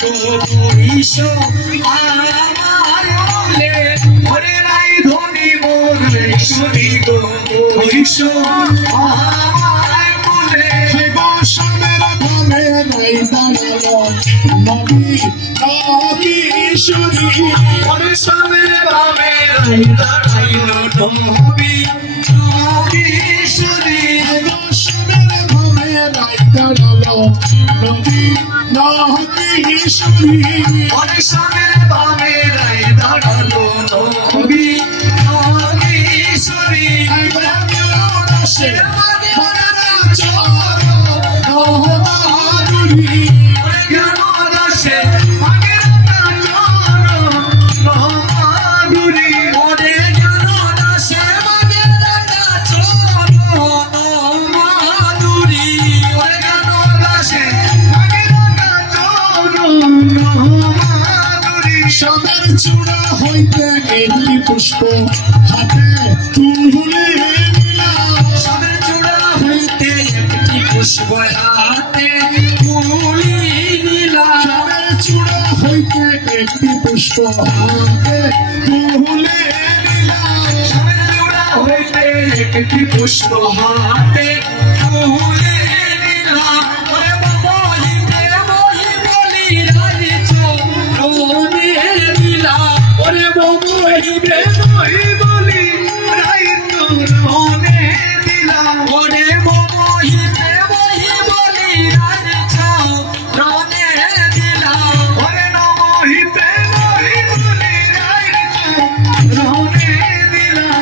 ঈশো আমার বলে ওরে নাই ধনী মোর ঈশ্বরী গো ঈশো আমার বলে গোস্বামীর ভাবে নাই দাঁড়ালো নবী নাকি ঈশ্বরী ওরে স্বামীর ভাবে নাই দাঁড়াইলো নবী ঈশ্বরী গোস্বামীর ভাবে নাই দাঁড়ালো নবী নাকি ঈশ্বরী ওরে স্বামীর ভাবে নাই দাঁড়ালো নবী ঈশ্বরী দাসে মনেরা চর নহমাদুরী ওরে জ্ঞান দাসে মাগের চরণ নহমাদুরী ওরে জ্ঞান দাসে মাগের চরণ নহমাদুরী ওরে জ্ঞান দাসে মাগের চরণ নহমাদুরী সবের চূড়া হইতে একটি পুষ্প হাতে তুলে নিলাম সবের চূড়া হইতে একটি পুষ্প হাতে তুলি নিলাম সবের চূড়া হইতে একটি পুষ্প হাতে তুলে নিলাম সবের চূড়া হইতে একটি পুষ্প হাতে তুলে নিলাম ওরে বলিতে বলি বলি রাজিছ রোনে দিলাম ওরে বলিতে বলি বলি রাজিছ রোনে দিলাম ওরে বলিতে বলি বলি রাজিছ রোনে দিলাম ওরে নমহিতে বলি বলি রাজিছ রোনে দিলাম